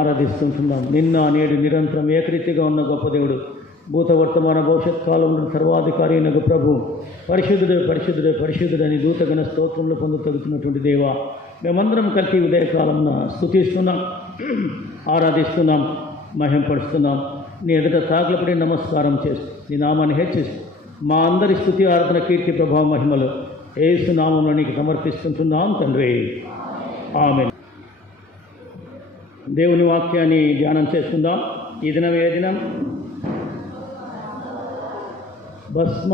ఆరాధిస్తుంటున్నాం. నిన్న నేడు నిరంతరం ఏకరీతిగా ఉన్న గొప్ప దేవుడు, భూత వర్తమాన భవిష్యత్ కాలంలో సర్వాధికారి అయిన ప్రభు, పరిశుద్ధుడే పరిశుద్ధుడే పరిశుద్ధుడని దూతగణ స్తోత్రంలో పొందుతగుతున్నటువంటి దేవ, మేమందరం కలిసి ఉదయకాలంలో స్తుతిస్తున్నాం, ఆరాధిస్తున్నాం, మహింపడుస్తున్నాం. నీ ఎదుట సాగిలపడి నమస్కారం చేస్తూ నీ నామాన్ని హెచ్చిస్తూ మా అందరి స్తుతి ఆరాధన కీర్తి ప్రభావ మహిమలు యేసు నామంలో నీకు సమర్పిస్తుంటున్నాం తండ్రి. ఆమేన్. దేవుని వాక్యాన్ని ధ్యానం చేసుకుందాం. ఈ దినం ఏ దినం? భస్మ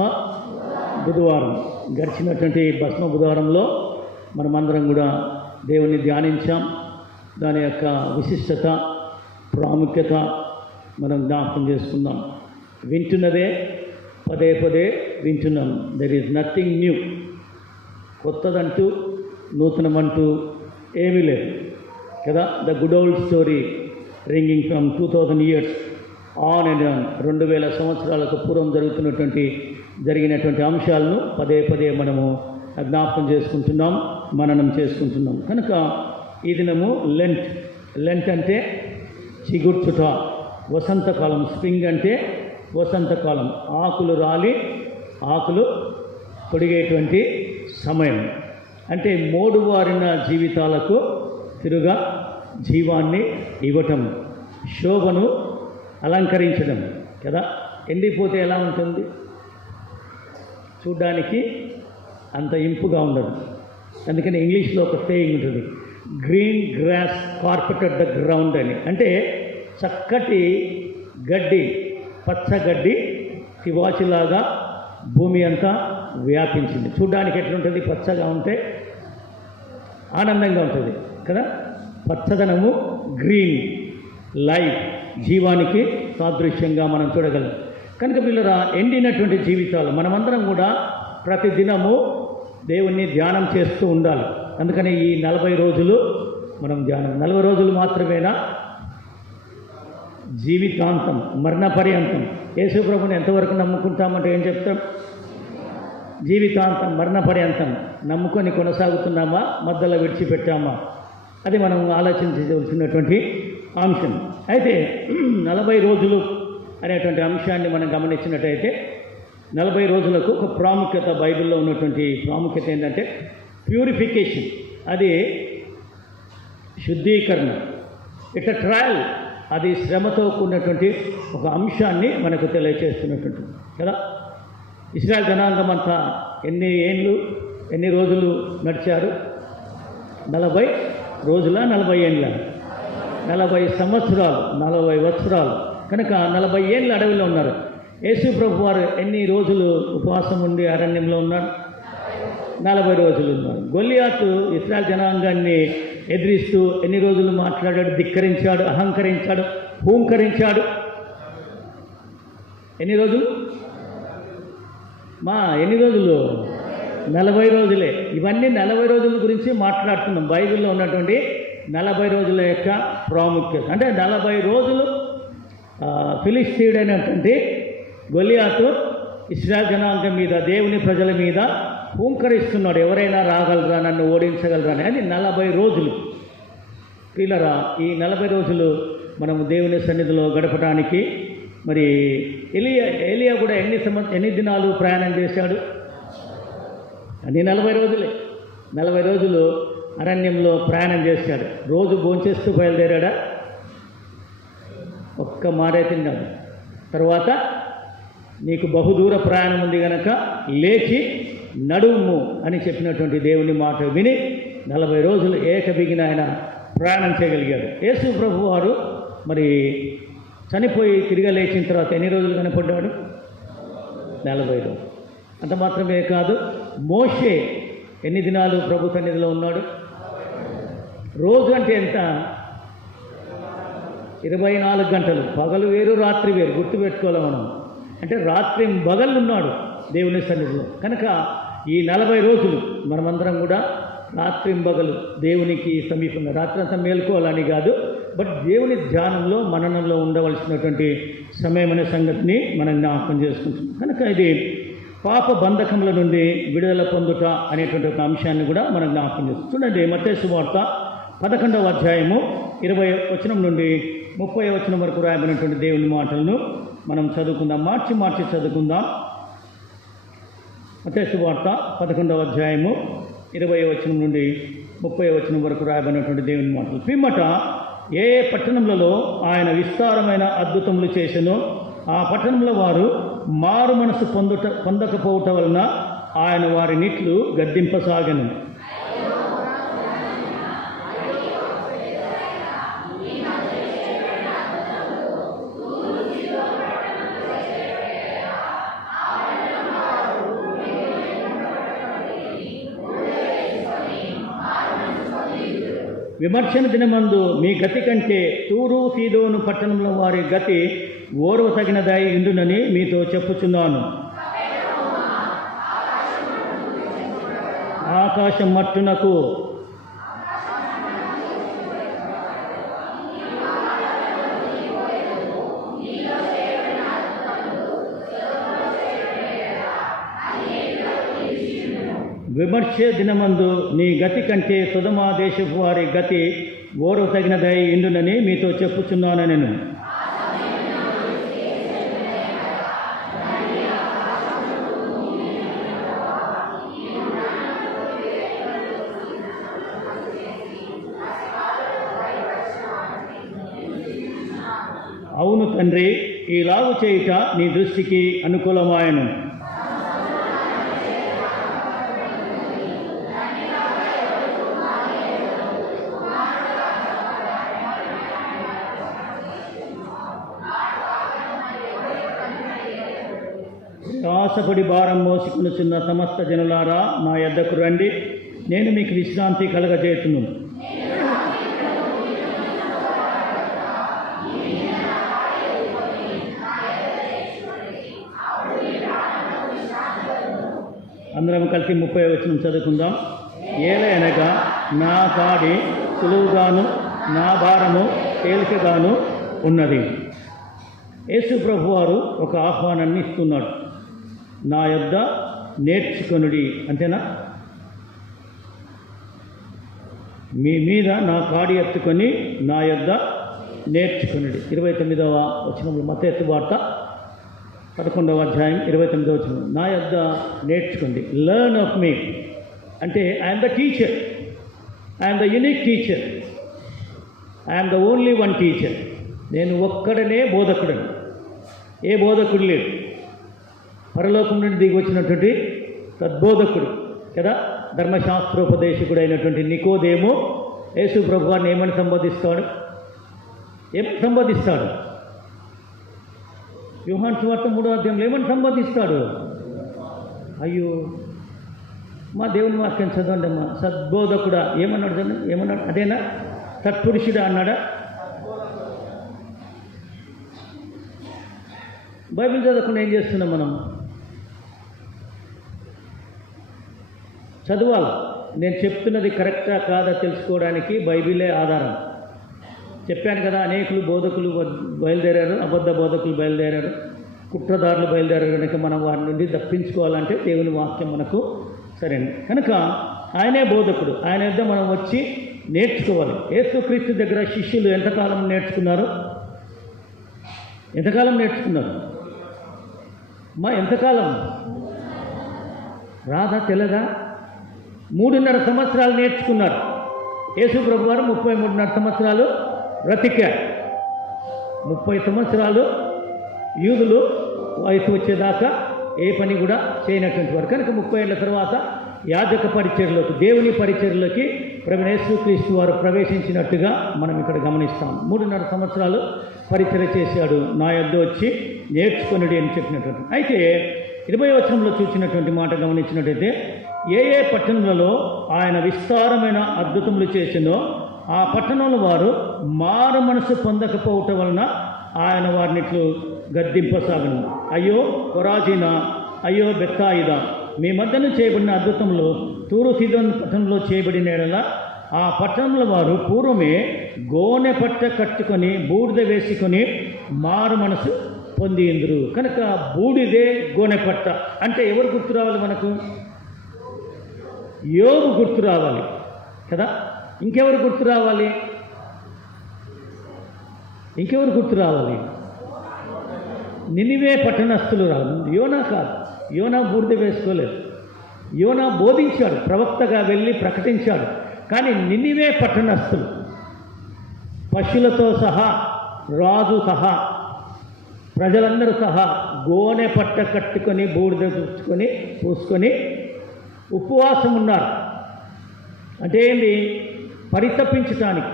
బుధవారం. గడిచినటువంటి భస్మ బుధవారంలో మనమందరం కూడా దేవుని ధ్యానించాం. దాని యొక్క విశిష్టత, ప్రాముఖ్యత మనం జ్ఞాపకం చేసుకుందాం. వింటున్నదే పదే పదే వింటున్నాం. There is nothing new. కొత్తదంటూ నూతనమంటూ ఏమీ లేదు కదా. The good old story ringing from 2000 years on and on. 2000 సంవత్సరాలకు పూర్వం జరిగినటువంటి అంశాలను పదే పదే మనము జ్ఞాపకం చేసుకుంటున్నాం, మననం చేసుకుంటున్నాం. కనుక ఈ దినము లెంట్ అంటే చిగుర్చుట, వసంతకాలం. స్ప్రింగ్ అంటే వసంతకాలం, ఆకులు రాలి ఆకులు పొడిగేటువంటి సమయం. అంటే మోడువారిన జీవితాలకు తిరుగా జీవాన్ని ఇవ్వటం, శోభను అలంకరించడం కదా. ఎండిపోతే ఎలా ఉంటుంది? చూడ్డానికి అంత ఇంపుగా ఉండదు. అందుకని ఇంగ్లీష్లో ఒక సేయింగ్ ఉంటుంది, గ్రీన్ గ్రాస్ కార్పెటెడ్ ద గ్రౌండ్ అని. అంటే చక్కటి గడ్డి, పచ్చగడ్డి తివాచిలాగా భూమి అంతా వ్యాపించింది. చూడ్డానికి ఎట్లుంటుంది? పచ్చగా ఉంటే ఆనందంగా ఉంటుంది కదా. పచ్చదనము, గ్రీన్, లైఫ్, జీవానికి సాదృశ్యంగా మనం చూడగలం. కనుక పిల్లరా, ఎండినటువంటి జీవితాలు మనమందరం కూడా ప్రతిదినము దేవుణ్ణి ధ్యానం చేస్తూ ఉండాలి. అందుకని ఈ 40 రోజులు మనం ధ్యానం. 40 రోజులు మాత్రమేనా? జీవితాంతం, మరణ పర్యంతం. యేసు ప్రభుని ఎంతవరకు నమ్ముకుంటామంటే ఏం చెప్తాం? జీవితాంతం, మరణ పర్యంతం నమ్ముకొని కొనసాగుతున్నామా, మధ్యలో విడిచిపెట్టామా? అది మనం ఆలోచించవలసినటువంటి అంశం. అయితే 40 రోజులు అనేటువంటి అంశాన్ని మనం గమనించినట్టయితే 40 రోజులకు ఒక ప్రాముఖ్యత, బైబిల్లో ఉన్నటువంటి ప్రాముఖ్యత ఏంటంటే ప్యూరిఫికేషన్. అది శుద్ధీకరణ. ఇట్లా ట్రయల్, అది శ్రమతో కూడినటువంటి ఒక అంశాన్ని మనకు తెలియచేస్తున్నటువంటి కదా. ఇశ్రాయేల్ జనాంగం అంతా ఎన్ని రోజులు నడిచారు? 40 రోజుల 40 ఏండ్ల 40 సంవత్సరాలు, 40 వత్సరాలు. కనుక 40 ఏళ్ళు అడవిలో ఉన్నారు. యేసు ప్రభు వారు ఎన్ని రోజులు ఉపవాసం ఉండి అరణ్యంలో ఉన్నారు? 40 రోజులు ఉన్నారు. గొల్లియాతు ఇశ్రాయేల్ జనాంగాన్ని ఎదిరిస్తూ ఎన్ని రోజులు మాట్లాడాడు? ధిక్కరించాడు, అహంకరించాడు, హూంకరించాడు. ఎన్ని రోజులు? ఎన్ని రోజులు? 40 రోజులే. ఇవన్నీ 40 రోజుల గురించి మాట్లాడుతున్నాం. బైబిల్లో ఉన్నటువంటి 40 రోజుల యొక్క ప్రాముఖ్యత. అంటే 40 రోజులు ఫిలిస్తీయుడైనటువంటి గొల్లియాతు ఇశ్రాయేల్ జనాంగం మీద, దేవుని ప్రజల మీద హూంకరిస్తున్నాడు. ఎవరైనా రాగలరా, నన్ను ఓడించగలరా అని. అది 40 రోజులు. పిల్లరా, ఈ 40 రోజులు మనము దేవుని సన్నిధిలో గడపడానికి మరి ఏలియా కూడా ఎన్ని దినాలు ప్రయాణం చేశాడు? అది 40 రోజులే. 40 రోజులు అరణ్యంలో ప్రయాణం చేశాడు. రోజు భోంచేస్తూ బయలుదేరాడా? ఒక్క మారే తిన్నాడు. తర్వాత నీకు బహుదూర ప్రయాణం ఉంది కనుక లేచి నడుము అని చెప్పినటువంటి దేవుని మాట విని 40 రోజులు ఏకబిగిన ఆయన ప్రయాణం చేయగలిగాడు. యేసు ప్రభు వారు మరి చనిపోయి తిరిగి లేచిన తర్వాత ఎన్ని రోజులు కనపడ్డాడు? 40 రోజులు. అంత మాత్రమే కాదు, మోషే ఎన్ని దినాలు ప్రభు సన్నిధిలో ఉన్నాడు? రోజు అంటే ఎంత? 24 గంటలు. పగలు వేరు, రాత్రి వేరు. గుర్తుపెట్టుకోవాలి మనం. అంటే రాత్రి పగలు ఉన్నాడు దేవుని సన్నిధిలో. కనుక ఈ 40 రోజులు మనమందరం కూడా రాత్రి పగలు దేవునికి సమీపంగా, రాత్రంతా మేల్కోవాలని కాదు, బట్ దేవుని ధ్యానంలో, మననంలో ఉండవలసినటువంటి సమయం అనే సంగతిని మనం జ్ఞాపకం చేసుకుంటున్నాం. కనుక ఇది పాప బంధకముల నుండి విడుదల పొందుట అనేటువంటి ఒక అంశాన్ని కూడా మనం జ్ఞాపకం చేస్తాం. చూడండి, మత్తయి సువార్త 11వ అధ్యాయము 20వ వచనం నుండి 30వ వచనం వరకు రాయబడినటువంటి దేవుని మాటలను మనం చదువుకుందాం. మార్చి చదువుకుందాం. మత్తయి సువార్త 11వ అధ్యాయము 20వ వచనం నుండి 30వ వచనం వరకు రాయబడినటువంటి దేవుని మాటలు. పిమ్మట ఏ పట్టణములలో ఆయన విస్తారమైన అద్భుతములు చేసెనో ఆ పట్టణంలో వారు మారు మనసు పొందకపోవట వలన ఆయన వారినిట్లు గద్దింపసాగెను. విమర్శన దినమందు మీ గతి కంటే తూరు సీదోను పట్టణంలో వారి గతి ఓర్వ తగినదై ఇండునని మీతో చెప్పుచున్నాను. ఆకాశం మట్టునకు విమర్శ దినమందు నీ గతి కంటే సొదొమ దేశపు వారి గతి ఓర్వ తగినదై ఇండునని మీతో చెప్పుచున్నాను. నేను అవును తండ్రి, ఈలాగు చేయుట నీ దృష్టికి అనుకూలమాయను. ప్రయాసపడి భారం మోసుకొనుచున్న సమస్త జనులారా నా యొద్దకు రండి, నేను మీకు విశ్రాంతి కలగజేతును. అందరం కలిసి 30వ వచనం చదువుకుందాం. ఏలయనగా నా కాడి సులువుగాను నా భారము తేలికగాను ఉన్నది. యేసు ప్రభువారు ఒక ఆహ్వానాన్ని ఇస్తున్నాడు. నా యొద్ద నేర్చుకొనుడి, అంతేనా? మీ మీద నా కాడి ఎత్తుకొని నా యొద్ద నేర్చుకొనుడి. 29వ వచనంలో మత్తయి సువార్త 11వ అధ్యాయం 29వ వచనం. నా యొద్ద నేర్చుకోండి. లెర్న్ ఆఫ్ మీ అంటే I'm the teacher, I'm the unique teacher, I'm the only one teacher. నేను ఒక్కడనే బోధకుడను, ఏ బోధకుడు లేడు. పరలోకం నుండి దిగి వచ్చినటువంటి సద్బోధకుడు కదా, ధర్మశాస్త్రోపదేశకుడు అయినటువంటి నికోదేము యేసు ప్రభువాన్ని ఏమని సంబోధిస్తాడు? యోహాను సువార్త 3వ అధ్యాయంలో ఏమని సంబోధిస్తాడు? అయ్యో, మా దేవుని వాక్యం చదవండి అమ్మా. సద్బోధకుడా ఏమన్నాడు? అదేనా? సత్పురుషుడా అన్నాడా? బైబిల్ చదవకుండా ఏం చేస్తున్నాం మనం? చదవాలి. నేను చెప్తున్నది కరెక్టా కాదా తెలుసుకోవడానికి బైబిలే ఆధారం. చెప్పాను కదా, అనేకులు బోధకులు బయలుదేరారు, అబద్ధ బోధకులు బయలుదేరారు, కుట్రదారులు బయలుదేరారు. కనుక మనం వారి నుండి తప్పించుకోవాలంటే దేవుని వాక్యం మనకు సరైనది. కనుక ఆయనే బోధకుడు, ఆయన వద్ద మనం వచ్చి నేర్చుకోవాలి. యేసుక్రీస్తు దగ్గర శిష్యులు ఎంతకాలం నేర్చుకున్నారు? ఎంతకాలం? రాదా తెలదా? 3.5 సంవత్సరాలు నేర్చుకున్నారు. యేసు ప్రభు వారు 33.5 సంవత్సరాలు బ్రతికారు. 30 సంవత్సరాలు యూదులు వయసు వచ్చేదాకా ఏ పని కూడా చేయనటువంటి వారు. కనుక 30 ఏళ్ళ తర్వాత యాజక పరిచర్యలోకి, దేవుని పరిచర్యలోకి ప్రభువైన యేసుక్రీస్తు వారు ప్రవేశించినట్టుగా మనం ఇక్కడ గమనిస్తాం. 3.5 సంవత్సరాలు పరిచర్య చేశాడు. నా యొద్ద వచ్చి నేర్చుకొనుడి అని చెప్పినటువంటి. అయితే 20వ వచనంలో చూసినటువంటి మాట గమనించినట్టయితే, ఏ పట్టణములలో ఆయన విస్తారమైన అద్భుతములు చేసినో ఆ పట్టణంలో వారు మారు మనసు పొందకపోవటం వలన ఆయన వారినిట్లు గద్దింపసాగను. అయ్యో కొరాజీనా, అయ్యో బెత్సాయిదా, మీ మధ్యన చేయబడిన అద్భుతంలో తూరు సీదోను పట్టణంలో చేయబడిన ఎడల ఆ పట్టణంలో వారు పూర్వమే గోనె పట్ట కట్టుకొని బూడిద వేసుకొని మారు మనసు పొందిందురు. కనుక బూడిదే గోనె పట్ట అంటే ఎవరు గుర్తు రావాలి మనకు? యోబు గుర్తు రావాలి కదా. ఇంకెవరు గుర్తు రావాలి? ఇంకెవరు గుర్తు రావాలి? నినివే పట్టణస్థులు రాదు. యోనా కాదు. యోనా బూడిద వేసుకోలేదు. యోనా బోధించాడు, ప్రవక్తగా వెళ్ళి ప్రకటించాడు. కానీ నినివే పట్టణస్థులు పశువులతో సహా, రాజు సహా, ప్రజలందరూ సహా గోనె పట్ట కట్టుకొని బూడిద పూసుకొని ఉపవాసం ఉన్నారు. అంటే ఏంటి? పరితపించటానికి,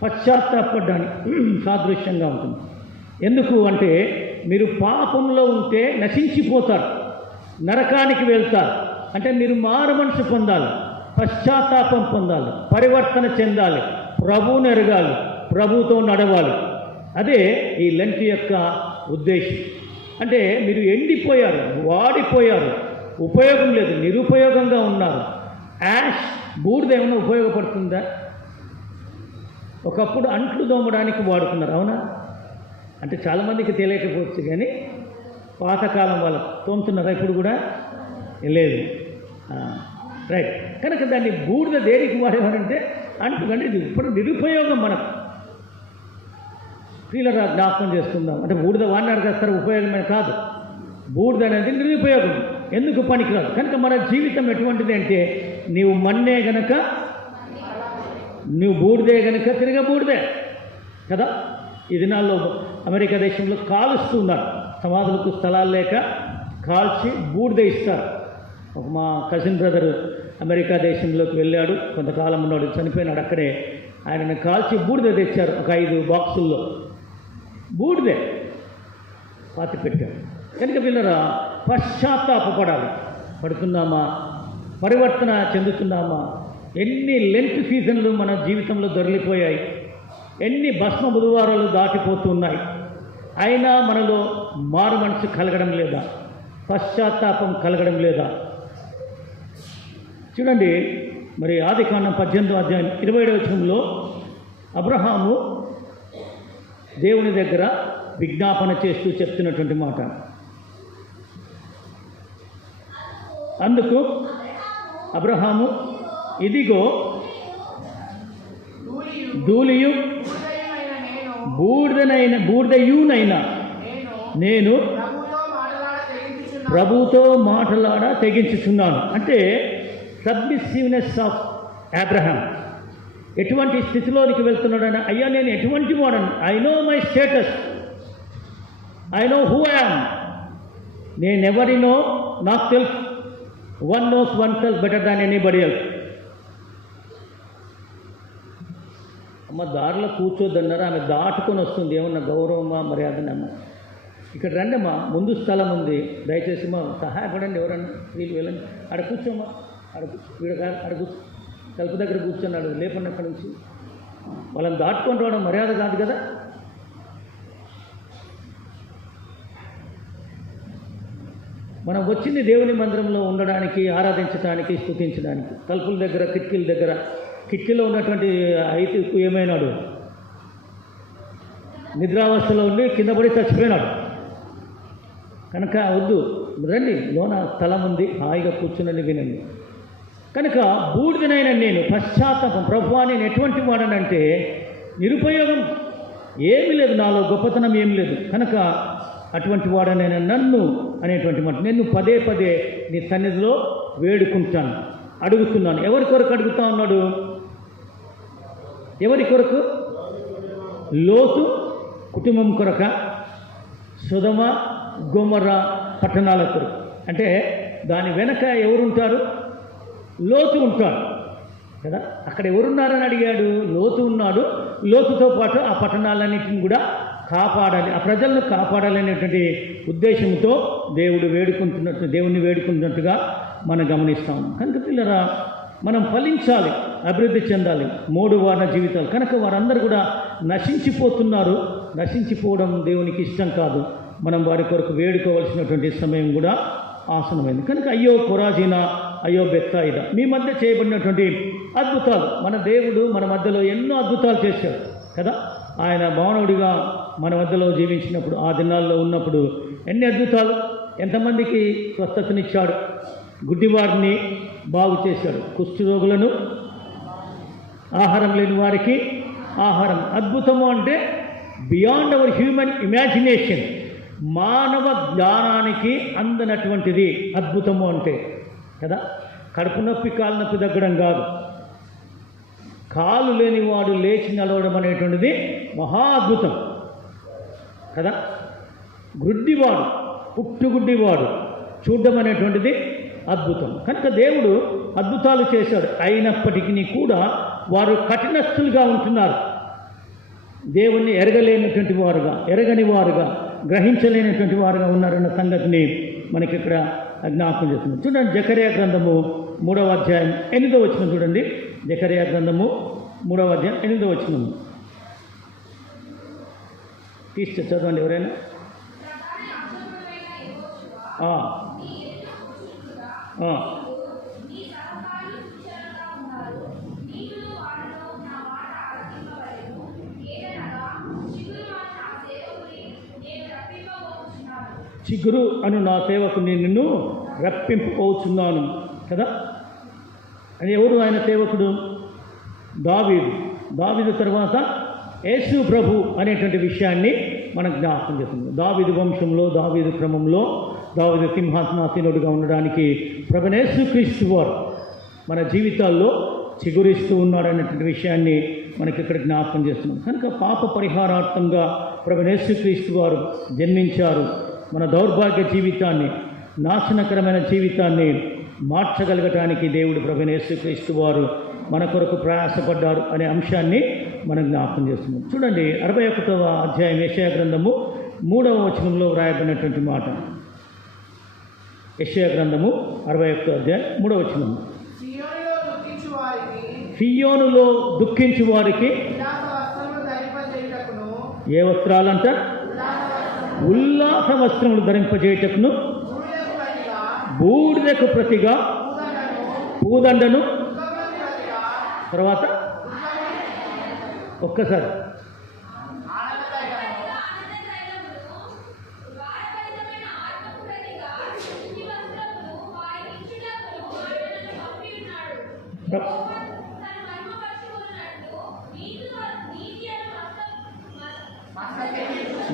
పశ్చాత్తాపడడానికి సాదృశ్యంగా ఉంటుంది. ఎందుకు అంటే మీరు పాపంలో ఉంటే నశించిపోతారు, నరకానికి వెళ్తారు. అంటే మీరు మారు మనసు పొందాలి, పశ్చాత్తాపం పొందాలి, పరివర్తన చెందాలి, ప్రభువును ఎరగాలి, ప్రభువుతో నడవాలి. అదే ఈ లెంట్ యొక్క ఉద్దేశం. అంటే మీరు ఎండిపోయారు, వాడిపోయారు, ఉపయోగం లేదు, నిరుపయోగంగా ఉన్నారు. యాష్ బూడిద ఏమైనా ఉపయోగపడుతుందా? ఒకప్పుడు అంట్లు దోమడానికి వాడుకున్నారు, అవునా? అంటే చాలామందికి తెలియకపోవచ్చు, కానీ పాతకాలం వాళ్ళు తోముతున్నారా ఇప్పుడు కూడా? లేదు. రైట్. కనుక దాన్ని బూడిద దేనికి వాడేవారంటే అంటు, అంటే ఇది ఇప్పుడు నిరుపయోగం. మనకు స్త్రీలరా జ్ఞాపకం చేసుకుందాం. అంటే బూడిద వాడినారు కదా సార్, ఉపయోగమే కాదు. బూడిద అనేది నిరుపయోగం, ఎందుకు పనికిరాదు. కనుక మన జీవితం ఎటువంటిది అంటే నీవు మన్నే గనక, నువ్వు బూడిదే గనక తిరిగి బూడిదే కదా. ఈ దినాల్లో అమెరికా దేశంలో కాలుస్తూ ఉన్నారు, సమాధులకు స్థలాలు లేక కాల్చి బూడిద ఇస్తారు. ఒక మా కజిన్ బ్రదరు అమెరికా దేశంలోకి వెళ్ళాడు, కొంతకాలం ఉన్నాడు, చనిపోయినాడు. అక్కడే ఆయనను కాల్చి బూడిద తెచ్చారు, ఒక 5 బాక్సుల్లో బూడిదే పాతి పెట్టారు. కనుక వీళ్ళరా పశ్చాత్తాపడాలి. పడుతున్నామా? పరివర్తన చెందుతున్నామా? ఎన్ని లెంట్ సీజన్లు మన జీవితంలో దొరికిపోయాయి, ఎన్ని భస్మ బుధవారాలు దాటిపోతున్నాయి. అయినా మనలో మారు మనసు కలగడం లేదా? పశ్చాత్తాపం కలగడం లేదా? చూడండి, మరి ఆదికాండం 18వ అధ్యాయం 27వ వచనంలో అబ్రహాము దేవుని దగ్గర విజ్ఞాపన చేస్తూ చెప్తున్నటువంటి మాట. అందుకు అబ్రహాము, ఇదిగో ధూళియు బూడిదయునైనా నేను ప్రభుతో మాటలాడ తెగించుచున్నాను. అంటే సబ్మిసివ్నెస్ ఆఫ్ అబ్రహాం. ఎటువంటి స్థితిలోనికి వెళ్తున్నాడని, అయ్యా నేను ఎటువంటి వాడను, I know my status, I know who I am, నేనెవరినో నాకు తెలుసు. One knows oneself better than anybody else. అమ్మ దారిలో కూర్చోద్దన్నారు, ఆమె దాటుకొని వస్తుంది, ఏమన్నా గౌరవమా మర్యాదనమ్మ, ఇక్కడ రండి అమ్మా, ముందు స్థలం ఉంది, దయచేసి మా సహాయపడండి, ఎవరన్నా వీళ్ళు వెళ్ళండి, ఆడ కూర్చోమ్మా, ఆడ కూర్చో, ఆడ కూర్చో, తలుపు దగ్గర కూర్చున్నాడు, లేకుండా అక్కడి నుంచి. వాళ్ళని దాటుకొని రావడం మర్యాద కాదు కదా. మనం వచ్చింది దేవుని మందిరంలో ఉండడానికి, ఆరాధించడానికి, స్తుతించడానికి. తలుపుల దగ్గర, కిటికీల దగ్గర, కిటికీలో ఉన్నటువంటి ఐతుకు ఏమైనాడు, నిద్రావస్థలో ఉండి కింద పడి చచ్చిపోయినాడు. కనుక వద్దు, రండి, లోన స్థలం ఉంది, హాయిగా కూర్చుని వినండి. కనుక బూడిదనైన నేను పశ్చాత్తాపం, ప్రభువా నేను ఎటువంటి వాడనంటే నిరుపయోగం, ఏమీ లేదు, నాలో గొప్పతనం ఏమి లేదు. కనుక అటువంటి వాడనైనా నన్ను అనేటువంటి మాట, నేను పదే పదే నీ సన్నిధిలో వేడుకుంటాను, అడుగుతున్నాను. ఎవరి కొరకు అడుగుతా ఉన్నాడు? ఎవరి కొరకు? లోతు కుటుంబం కొరక, సొదొమ గొమొర్రా పట్టణాల కొరకు. అంటే దాని వెనక ఎవరుంటారు? లోతు ఉంటాడు కదా. అక్కడ ఎవరున్నారని అడిగాడు? లోతు ఉన్నాడు. లోతుతో పాటు ఆ పట్టణాలన్నింటిని కూడా కాపాడాలి, ఆ ప్రజలను కాపాడాలనేటువంటి ఉద్దేశంతో దేవుణ్ణి వేడుకుంటున్నట్టుగా మనం గమనిస్తాం. కనుక పిల్లరా, మనం ఫలించాలి, అభివృద్ధి చెందాలి, 3 వార జీవితాలు. కనుక వారందరూ కూడా నశించిపోతున్నారు. నశించిపోవడం దేవునికి ఇష్టం కాదు. మనం వారి కొరకు వేడుకోవాల్సినటువంటి సమయం కూడా ఆసనమైంది. కనుక అయ్యో కొరాజీనా, అయ్యో బెత్సాయిదా, మీ మధ్య చేయబడినటువంటి అద్భుతాలు, మన దేవుడు మన మధ్యలో ఎన్నో అద్భుతాలు చేశాడు కదా. ఆయన మానవుడిగా మన మధ్యలో జీవించినప్పుడు, ఆ దినాల్లో ఉన్నప్పుడు ఎన్ని అద్భుతాలు, ఎంతమందికి స్వస్థతనిచ్చాడు, గుడ్డివారిని బాగు చేశాడు, కుష్ఠరోగులను ఆహారం లేని వారికి ఆహారం. అద్భుతము అంటే బియాండ్ అవర్ హ్యూమన్ ఇమాజినేషన్, మానవ జ్ఞానానికి అందనటువంటిది అద్భుతము అంటే కదా. కడుపు నొప్పి కాలు నొప్పి తగ్గడం కాదు, కాలు లేనివాడు లేచి నడవడం అనేటువంటిది మహా అద్భుతం కదా. గుడ్డివాడు, పుట్టుగుడ్డివాడు చూడడం అనేటువంటిది అద్భుతం. కనుక దేవుడు అద్భుతాలు చేశాడు. అయినప్పటికీ కూడా వారు కఠినస్తులుగా ఉంటున్నారు. దేవుణ్ణి ఎరగలేనటువంటి వారుగా, ఎరగని వారుగా, గ్రహించలేనటువంటి వారుగా ఉన్నారన్న సంగతిని మనకి ఇక్కడ జ్ఞాపకం చేస్తున్నాం. చూడండి, జకర్యా గ్రంథము 3వ అధ్యాయం 8వ వచనం చూడండి. జకర్యా గ్రంథము 3వ అధ్యాయం 8వ వచనం తీస్తే చదవండి ఎవరైనా. చిగురు అను నా సేవకుని నిన్ను రప్పింపబోచున్నాను కదా. అది ఎవరు ఆయన సేవకుడు? దావీదు. దావీదు తర్వాత యేసు ప్రభు అనేటువంటి విషయాన్ని మనం జ్ఞాపకం చేస్తుంది. దావీదు వంశంలో, దావీదు క్రమంలో, దావీదు సింహాసనాసీనుడుగా ఉండడానికి ప్రభువైన యేసుక్రీస్తు వారు మన జీవితాల్లో చిగురిస్తూ ఉన్నాడనేటువంటి విషయాన్ని మనకి ఇక్కడ జ్ఞాపకం చేస్తున్నాం. కనుక పాప పరిహారార్థంగా ప్రభువైన యేసుక్రీస్తు వారు జన్మించారు. మన దౌర్భాగ్య జీవితాన్ని, నాశనకరమైన జీవితాన్ని మార్చగలగటానికి దేవుడు ప్రభువైన యేసుక్రీస్తు వారు మన కొరకు ప్రయాసపడ్డారు అనే అంశాన్ని మనం జ్ఞాపకం చేస్తున్నాం. చూడండి, 61వ అధ్యాయం యెషయా గ్రంథము 3వ వచనంలో వ్రాయబడినటువంటి మాట. యెషయా గ్రంథము 61వ అధ్యాయం 3వ వచనం. సియోనులో దుఃఖించు వారికి ఏ వస్త్రాలంట? ఉల్లాస వస్త్రములు ధరింపజేయటకును, బూడిదకు ప్రతిగా పూదండను, తర్వాత ఒక్కసారి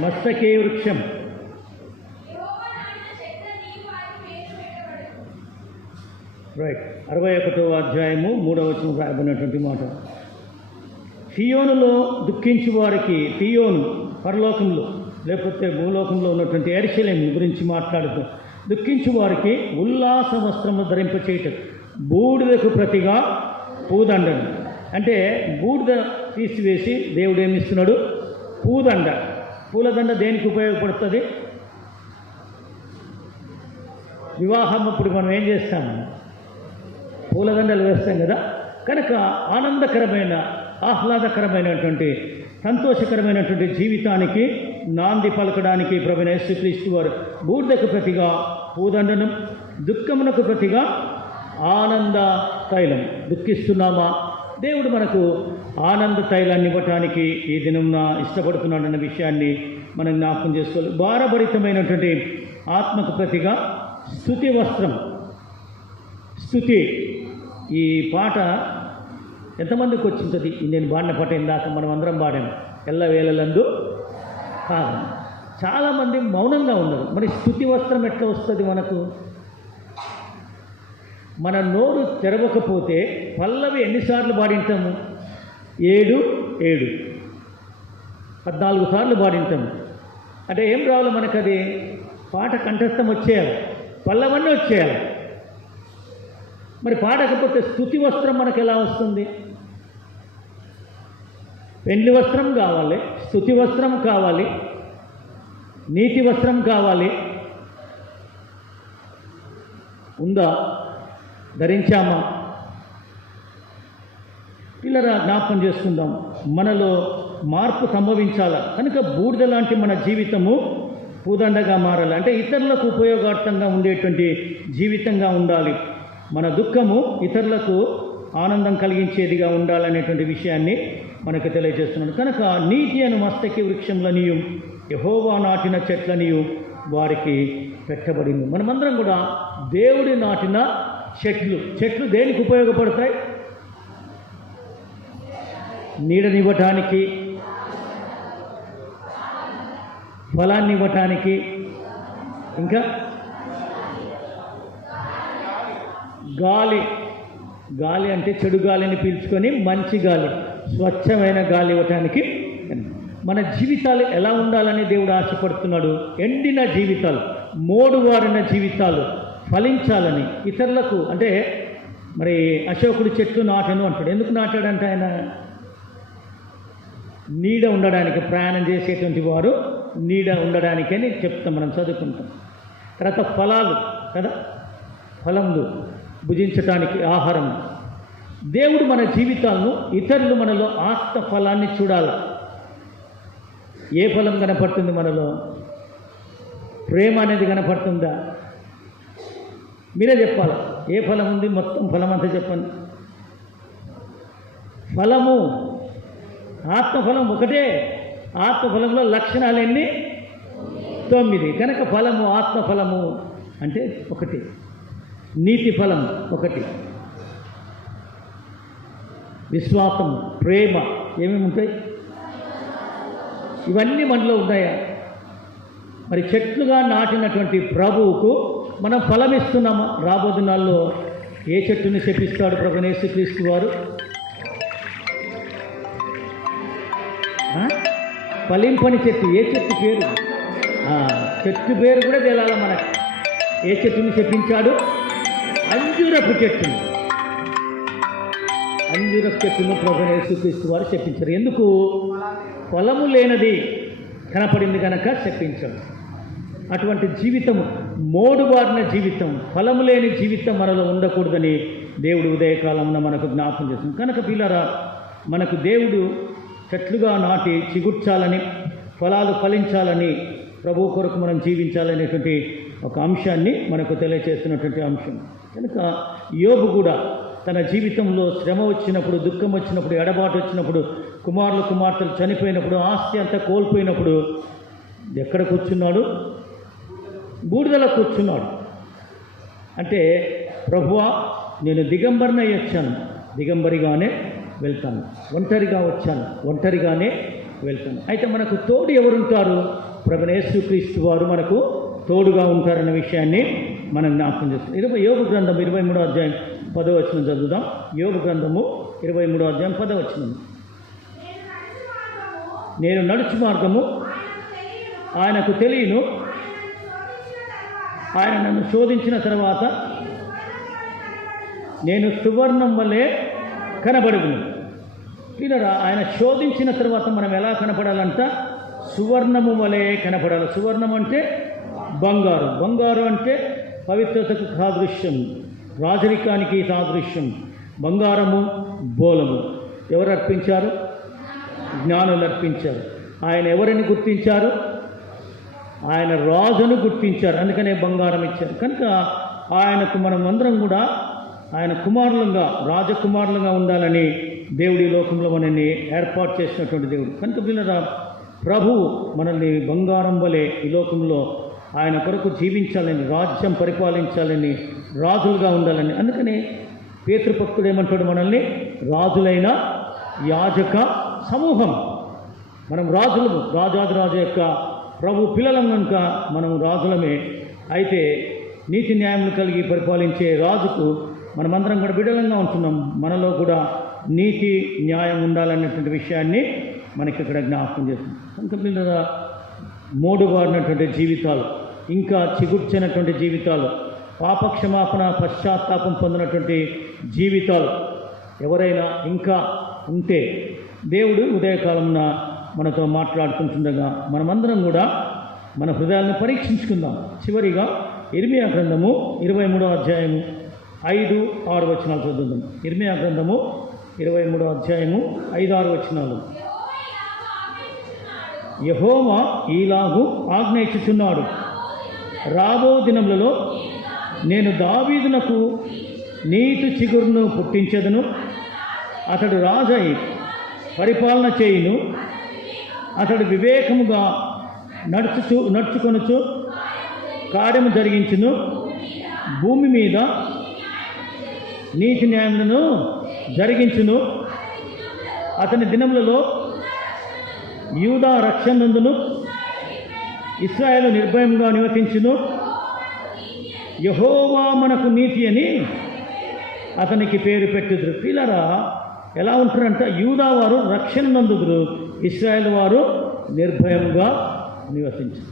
మస్తకే వృక్షం. రైట్. 61వ అధ్యాయము 3వ వచనం రాయబడినటువంటి మాట. సియోనులో దుఃఖించు వారికి, సియోను పరలోకంలో లేకపోతే భూలోకంలో ఉన్నటువంటి యెరూషలేము గురించి మాట్లాడుతూ, దుఃఖించు వారికి ఉల్లాస వస్త్రములు ధరింపచేయటం, బూడిదకు ప్రతిగా పూదండను. అంటే బూడిద తీసివేసి దేవుడు ఏమిస్తున్నాడు? పూదండ. పూలదండ దేనికి ఉపయోగపడుతుంది? వివాహం అప్పుడు మనం ఏం చేస్తాము? పూలదండలు వేస్తాం కదా. కనుక ఆనందకరమైన, ఆహ్లాదకరమైనటువంటి, సంతోషకరమైనటువంటి జీవితానికి నాంది పలకడానికి ప్రభువైన యేసుక్రీస్తు వారు బూడిదకు ప్రతిగా పూదండను, దుఃఖమునకు ప్రతిగా ఆనంద తైలం. దుఃఖిస్తున్నామా? దేవుడు మనకు ఆనంద తైలాన్ని ఇవ్వటానికి ఈ దినంన ఇష్టపడుతున్నాడన్న విషయాన్ని మనం జ్ఞాపకం చేసుకోవాలి. భారభరితమైనటువంటి ఆత్మకు ప్రతిగా స్తుతి వస్త్రం. స్తుతి. ఈ పాట ఎంతమందికి వచ్చింటుంది? నేను పాడిన పాట ఇందాక మనం అందరం పాడాము, ఎల్లవేళలందు కాదు. చాలామంది మౌనంగా ఉన్నారు. మరి స్తుతి వస్త్రం ఎట్లా వస్తుంది మనకు? మన నోరు తెరవకపోతే పల్లవి ఎన్నిసార్లు పాడింటాము? 7 14 సార్లు పాడింటాము. అంటే ఏం రావాలి మనకు? అది పాట కంఠస్థం వచ్చేయాలి, పల్లవన్నీ వచ్చేయాలి. మరి పాడకపోతే స్తుతి వస్త్రం మనకు ఎలా వస్తుంది? పెండ్లి వస్త్రం కావాలి, స్తుతి వస్త్రం కావాలి, నీతి వస్త్రం కావాలి. ఉందా? ధరించామా? పిల్లరా, జ్ఞాపకం చేసుకుందాం, మనలో మార్పు సంభవించాలా. కనుక బూడిద లాంటి మన జీవితము పూదండగా మారాలి. అంటే ఇతరులకు ఉపయోగార్థంగా ఉండేటువంటి జీవితంగా ఉండాలి. మన దుఃఖము ఇతరులకు ఆనందం కలిగించేదిగా ఉండాలనేటువంటి విషయాన్ని మనకు తెలియజేస్తున్నాడు. కనుక నీతి అను మస్తకి వృక్షంలనియు, యెహోవా నాటిన చెట్లనియు వారికి పెట్టబడింది. మనమందరం కూడా దేవుడి నాటిన చెట్లు. చెట్లు దేనికి ఉపయోగపడతాయి? నీడనివ్వటానికి, ఫలాన్ని ఇవ్వటానికి, ఇంకా గాలి. గాలి అంటే చెడు గాలిని పీల్చుకొని మంచి గాలి, స్వచ్ఛమైన గాలి ఇవ్వటానికి. మన జీవితాలు ఎలా ఉండాలని దేవుడు ఆశపడుతున్నాడు? ఎండిన జీవితాలు, మోడువారిన జీవితాలు ఫలించాలని, ఇతరులకు. అంటే మరి అశోకుడు చెట్లు నాటను అంటాడు. ఎందుకు నాటాడంటే ఆయన నీడ ఉండడానికి, ప్రయాణం చేసేటువంటి వారు నీడ ఉండడానికి అని చెప్తాం, మనం చదువుకుంటాం. తర్వాత ఫలాలు కదా, ఫలములు భుజించటానికి ఆహారం. దేవుడు మన జీవితాలను, ఇతరులు మనలో ఆత్మ ఫలాన్ని చూడాలి. ఏ ఫలం కనపడుతుంది మనలో? ప్రేమ అనేది కనపడుతుందా? మీరే చెప్పాలి. ఏ ఫలం ఉంది? మొత్తం ఫలం అంతా చెప్పండి. ఫలము, ఆత్మఫలం ఒకటే. ఆత్మఫలంలో లక్షణాలు ఎన్ని? 9. కనుక ఫలము, ఆత్మఫలము అంటే ఒకటి. నీతి ఫలం ఒకటి. విశ్వాసం, ప్రేమ, ఏమేమి ఉంటాయి? ఇవన్నీ మనలో ఉన్నాయా? మరి చెట్లుగా నాటినటువంటి ప్రభువుకు మనం ఫలమిస్తున్నామా? రాబోదినాల్లో ఏ చెట్టుని శపిస్తాడు ప్రభువైన యేసుక్రీస్తు వారు? ఫలింపని చెట్టు. ఏ చెట్టు పేరు? చెట్టు పేరు కూడా తెలాలి మనకు. ఏ చెట్టుని శపించాడు? అంజూరపు చెట్టుని. అంజూరపు చెట్టును ప్రభువైన యేసుక్రీస్తు వారు శపించారు. ఎందుకు? ఫలము లేనిది కనపడింది కనుక శపించాడు. అటువంటి జీవితము, మోడుబారిన జీవితం, ఫలము లేని జీవితం మనలో ఉండకూడదని దేవుడు ఉదయకాలంలో మనకు జ్ఞాపకం చేస్తుంది. కనుక పిల్లరా, మనకు దేవుడు చెట్లుగా నాటి చిగుర్చాలని, ఫలాలు ఫలించాలని, ప్రభు కొరకు మనం జీవించాలనేటువంటి ఒక అంశాన్ని మనకు తెలియజేస్తున్నటువంటి అంశం. కనుక యోబు కూడా తన జీవితంలో శ్రమ వచ్చినప్పుడు, దుఃఖం వచ్చినప్పుడు, ఎడబాటు వచ్చినప్పుడు, కుమారులు కుమార్తెలు చనిపోయినప్పుడు, ఆస్తి అంతా కోల్పోయినప్పుడు ఎక్కడ కూర్చున్నాడు? బూడిదలో కూర్చున్నాడు. అంటే ప్రభువా, నేను దిగంబరినై వచ్చాను, దిగంబరిగానే వెళ్తాను. ఒంటరిగా వచ్చాను, ఒంటరిగానే వెళ్తాను. అయితే మనకు తోడు ఎవరుంటారు? ప్రభువైన యేసుక్రీస్తు వారు మనకు తోడుగా ఉంటారన్న విషయాన్ని మనం జ్ఞాపకం చేస్తాం. యోబు గ్రంథం 23వ అధ్యాయం 10వ వచనం చదువుదాం. యోబు గ్రంథము 23వ అధ్యాయం 10వ వచనం. నేను నడుచు మార్గము ఆయనకు తెలియను, ఆయన నన్ను శోధించిన తర్వాత నేను సువర్ణం వలె కనబడును. పిల్లరా, ఆయన శోధించిన తర్వాత మనం ఎలా కనపడాలంట? సువర్ణము వలె కనపడాలి. సువర్ణం అంటే బంగారు, బంగారు అంటే పవిత్రతకు సాదృశ్యం, రాజరికానికి సాదృశ్యం. బంగారము, బోలము ఎవరు అర్పించారు? జ్ఞానులు అర్పించారు. ఆయన ఎవరిని గుర్తించారు? ఆయన రాజును గుర్తించారు, అందుకనే బంగారం ఇచ్చారు. కనుక ఆయనకు మనం అందరం కూడా ఆయన కుమారులుగా, రాజకుమారులుగా ఉండాలని దేవుడి లోకంలో మనల్ని ఏర్పాటు చేసినటువంటి దేవుడు. కనుక పిల్లరా, ప్రభువు మనల్ని బంగారం వలె ఈ లోకంలో ఆయన కొరకు జీవించాలని, రాజ్యం పరిపాలించాలని, రాజులుగా ఉండాలని. అందుకని పేతృభక్తుడు ఏమంటాడు? మనల్ని రాజులైన యాజక సమూహం. మనం రాజులము, రాజాదిరాజు యొక్క ప్రభు పిల్లలం కనుక మనం రాజులమే. అయితే నీతి న్యాయములు కలిగి పరిపాలించే రాజుకు మనమందరం కూడా బిడ్డలంగా ఉంటున్నాం. మనలో కూడా నీతి న్యాయం ఉండాలనేటువంటి విషయాన్ని మనకి ఇక్కడ జ్ఞాపకం చేస్తుంది. కనుక పిల్లల మోడుబారినటువంటి జీవితాలు, ఇంకా చిగుర్చినటువంటి జీవితాలు, పాపక్షమాపణ పశ్చాత్తాపం పొందినటువంటి జీవితాలు ఎవరైనా ఇంకా ఉంటే దేవుడు ఉదయకాలంన మనతో మాట్లాడుకుంటుండగా మనమందరం కూడా మన హృదయాలను పరీక్షించుకుందాం. చివరిగా ఇర్మియా గ్రంథము 23వ అధ్యాయము 5, 6 వచనాలు చదువుదాం. ఇర్మియా గ్రంథము 23వ అధ్యాయము 5, 6 వచనాలు. యెహోవా ఈలాగు ఆజ్ఞయించుచున్నాడు, రాబో దినములలో నేను దావీదునకు నీతి చిగురును పుట్టించెదను, అతడు రాజై పరిపాలన చేయును, అతడు వివేకముగా నడుచుకొనుచు కార్యము జరిగించును, భూమి మీద నీతి న్యాయములను జరిగించును, అతని దినములలో యూదా రక్షణ నందును, ఇశ్రాయేలు నిర్భయంగా నివసించును. యెహోవా మనకు నీతి అని అతనికి పేరు పెట్టుదురు. పిల్లరా ఎలా ఉంటారంట? యూదా వారు రక్షణ నందుదురు, ఇశ్రాయేలు వారు నిర్భయంగా నివసించు.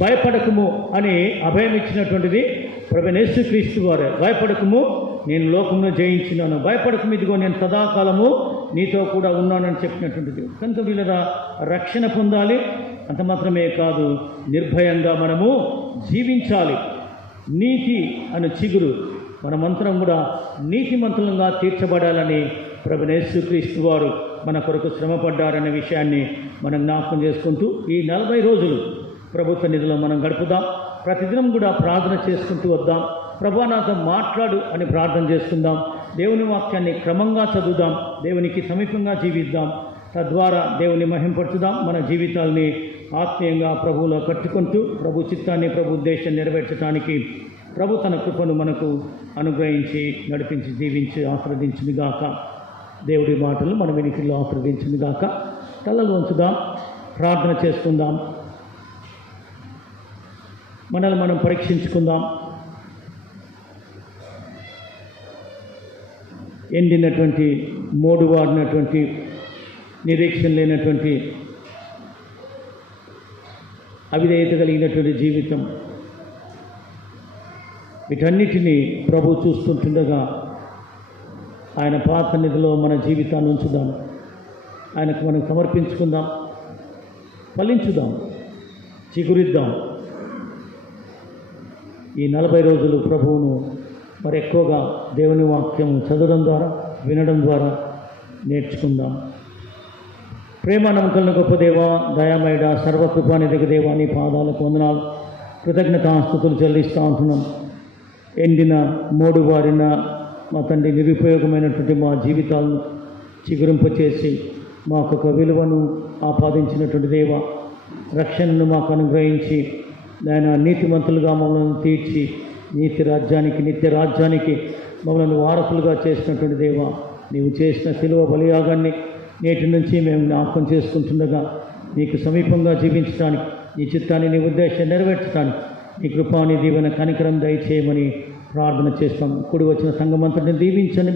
భయపడకము అని అభయం ఇచ్చినటువంటిది ప్రభువైన యేసుక్రీస్తు వారే. భయపడకము, నేను లోకమును జయించినాను, భయపడకము, ఇదిగో నేను సదాకాలము నీతో కూడా ఉన్నానని చెప్పినటువంటిది. కనుక వీళ్ళరా రక్షణ పొందాలి. అంత మాత్రమే కాదు, నిర్భయంగా మనము జీవించాలి. నీతి అనే చిగురు మనమంతరం కూడా నీతిమంతులంగా తీర్చబడాలని ప్రభువైన యేసుక్రీస్తు వారు మన కొరకు శ్రమపడ్డారనే విషయాన్ని మనం జ్ఞాపకం చేసుకుంటూ ఈ 40 రోజులు ప్రభు సన్నిధిలో మనం గడుపుదాం. ప్రతిదినం కూడా ప్రార్థన చేసుకుంటూ వద్దాం. ప్రభువా నాతో మాట్లాడు అని ప్రార్థన చేసుకుందాం. దేవుని వాక్యాన్ని క్రమంగా చదువుదాం. దేవునికి సమీపంగా జీవిద్దాం. తద్వారా దేవుని మహింపరచుదాం. మన జీవితాల్ని ఆత్మీయంగా ప్రభువులో కట్టుకుంటూ ప్రభు చిత్తాన్ని, ప్రభు ఉద్దేశాన్ని నెరవేర్చడానికి ప్రభు తన కృపను మనకు అనుగ్రహించి నడిపించి జీవించి ఆశీర్వదించునుగాక. దేవుడి మాటలు మన వెనుకల్లో ఆశీర్వదించునుగాక. తలలు వంచుదాం, ప్రార్థన చేసుకుందాం. మనల్ని మనం పరీక్షించుకుందాం. ఎండినటువంటి, మోడువాడినటువంటి, నిరీక్షణ లేనటువంటి, అవిధేయత కలిగినటువంటి జీవితం, వీటన్నిటినీ ప్రభు చూస్తుండగా ఆయన పాద సన్నిధిలో మన జీవితాన్ని ఉంచుదాం. ఆయనకు మనం సమర్పించుకుందాం, ఫలించుదాం, చిగురిద్దాం. ఈ 40 రోజులు ప్రభువును మరి ఎక్కువగా దేవుని వాక్యం చదవడం ద్వారా, వినడం ద్వారా నేర్చుకుందాం. ప్రేమ నమ్మకాలను గొప్ప దేవ, దయామయుడ, సర్వకృపానిధికి దేవా, నీ పాదాలకు వందనాలు, కృతజ్ఞతాస్తుతులు చెల్లిస్తూ ఉంటున్నాం. ఎండిన, మోడుబారిన మా తండ్రి నిరుపయోగమైనటువంటి మా జీవితాలను చిగురింపచేసి మాకు ఒక విలువను ఆపాదించినటువంటి దేవ, రక్షణను మాకు అనుగ్రహించి ఆయన నీతిమంతులుగా మమ్మల్ని తీర్చి నీతి రాజ్యానికి, నిత్య రాజ్యానికి మమ్మల్ని వారసులుగా చేసినటువంటి దేవ, నీవు చేసిన శిలువ బలియాగాన్ని నేటి నుంచి మేము జ్ఞాపకం చేసుకుంటుండగా నీకు సమీపంగా జీవించడానికి, నీ చిత్తాన్ని, నీ ఉద్దేశాన్ని నెరవేర్చడానికి నీ కృపాని దీవెన కనికరం దయచేయమని ప్రార్థన చేస్తాం. కూడి వచ్చిన సంఘమంతటిని దీవించండి,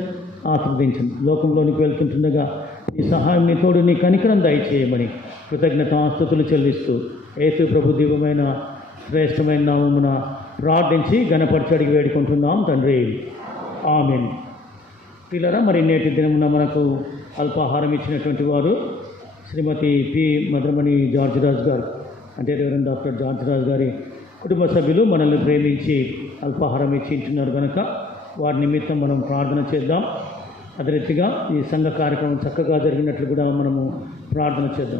ఆశీర్వదించండి. లోకంలోనికి వెళ్తుంటుండగా నీ సహాయం, నీ తోడు, నీ కనికరం దయచేయమని కృతజ్ఞతాస్తుతులు చెల్లిస్తూ యేసు ప్రభు దివ్యమైన శ్రేష్టమైన నామమున ప్రార్థించి ఘనపరిచి అడిగి వేడుకుంటున్నాం తండ్రి, ఆమేన్. పిల్లరా, మరి నేటి దినమున మనకు అల్పాహారం ఇచ్చినటువంటి వారు శ్రీమతి పి మధురమణి జార్జ్ రాజ్ గారు, అంటే రెవరెండ్ డాక్టర్ జార్జ్ రాజ్ గారి కుటుంబ సభ్యులు మనల్ని ప్రేమించి అల్పాహారం ఇచ్చింటున్నారు కనుక వారి నిమిత్తం మనం ప్రార్థన చేద్దాం. అదే రీతిగా ఈ సంఘ కార్యక్రమం చక్కగా జరిగినట్లు కూడా మనము ప్రార్థన చేద్దాం.